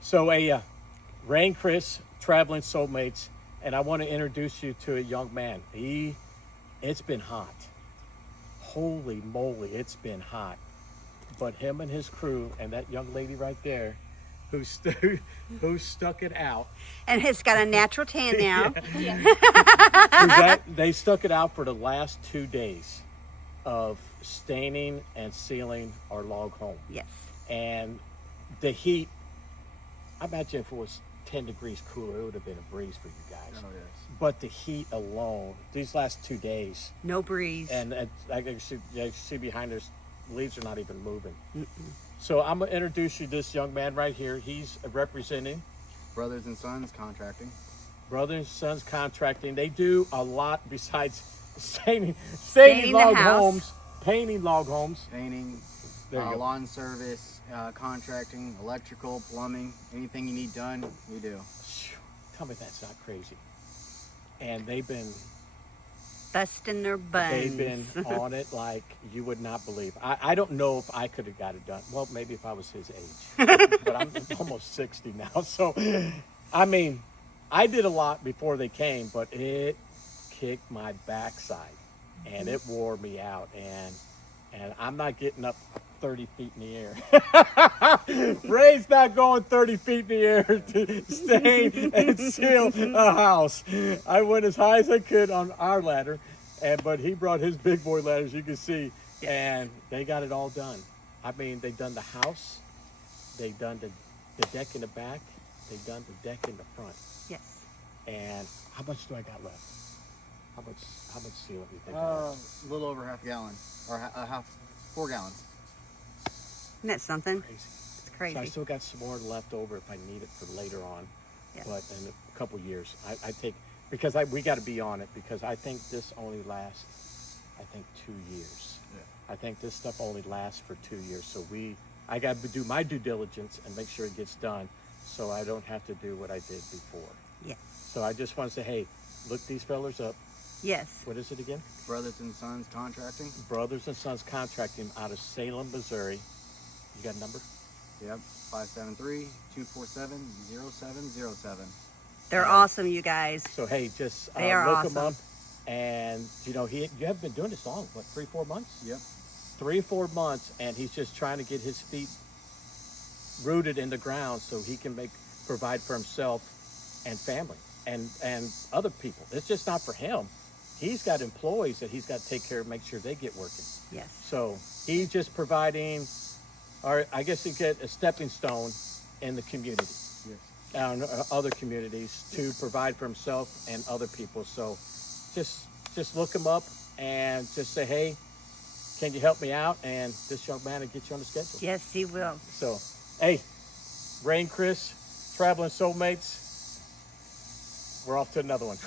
So Rain Chris, Traveling Soulmates, and I want to introduce you to a young man. It's been hot. Holy moly, it's been hot. But him and his crew and that young lady right there who stuck it out. And has got a natural tan now. They stuck it out for the last 2 days of staining and sealing our log home. Yes. And the heat, I imagine if it was 10 degrees cooler, it would have been a breeze for you guys. Oh, yes. But the heat alone, these last 2 days. No breeze. And like you see behind us, leaves are not even moving. Mm-mm. So I'm going to introduce you to this young man right here. He's representing Brothers and Sons Contracting. Brothers and Sons Contracting. They do a lot besides staining Staining the log house. homes, painting log homes. Painting, There you go. lawn service, contracting, electrical, plumbing, anything you need done, we do. Tell me that's not crazy. And they've been busting their buns. They've been on it like you would not believe. I don't know if I could have got it done. Well, maybe if I was his age, but I'm almost 60 now. So, I mean, I did a lot before they came, but it kicked my backside and it wore me out. And I'm not getting up 30 feet in the air. Ray's not going 30 feet in the air to stain and seal a house. I went as high as I could on our ladder, but he brought his big boy ladder, as you can see, and they got it all done. I mean, they done the house, they done the deck in the back, they done the deck in the front. Yes. And how much do I got left? How much seal do you think? A little over half a gallon, or 4 gallons. Isn't that something? Crazy. It's crazy. So I still got some more left over if I need it for later on. Yeah. But in a couple years, I take, because we got to be on it, because I think this only lasts, 2 years. Yeah. I think this stuff only lasts for 2 years. So I got to do my due diligence and make sure it gets done, so I don't have to do what I did before. Yeah. So I just want to say, hey, look these fellers up. Yes. What is it again? Brothers and Sons Contracting. Brothers and Sons Contracting out of Salem, Missouri. You got a number? Yep, 573-247-0707. They're awesome, you guys. So hey, just They are look awesome. him up, and you haven't been doing this long. What, 3-4 months? Yep. 3-4 months, and he's just trying to get his feet rooted in the ground so he can provide for himself and family and other people. It's just not for him. He's got employees that he's got to take care of, make sure they get working. Yes. So he's just providing, or I guess you get a stepping stone in the community. Yes. And other communities to provide for himself and other people. So just look him up and just say, hey, can you help me out? And this young man will get you on the schedule. Yes, he will. So, hey, Ray and Chris, Traveling Soulmates, we're off to another one.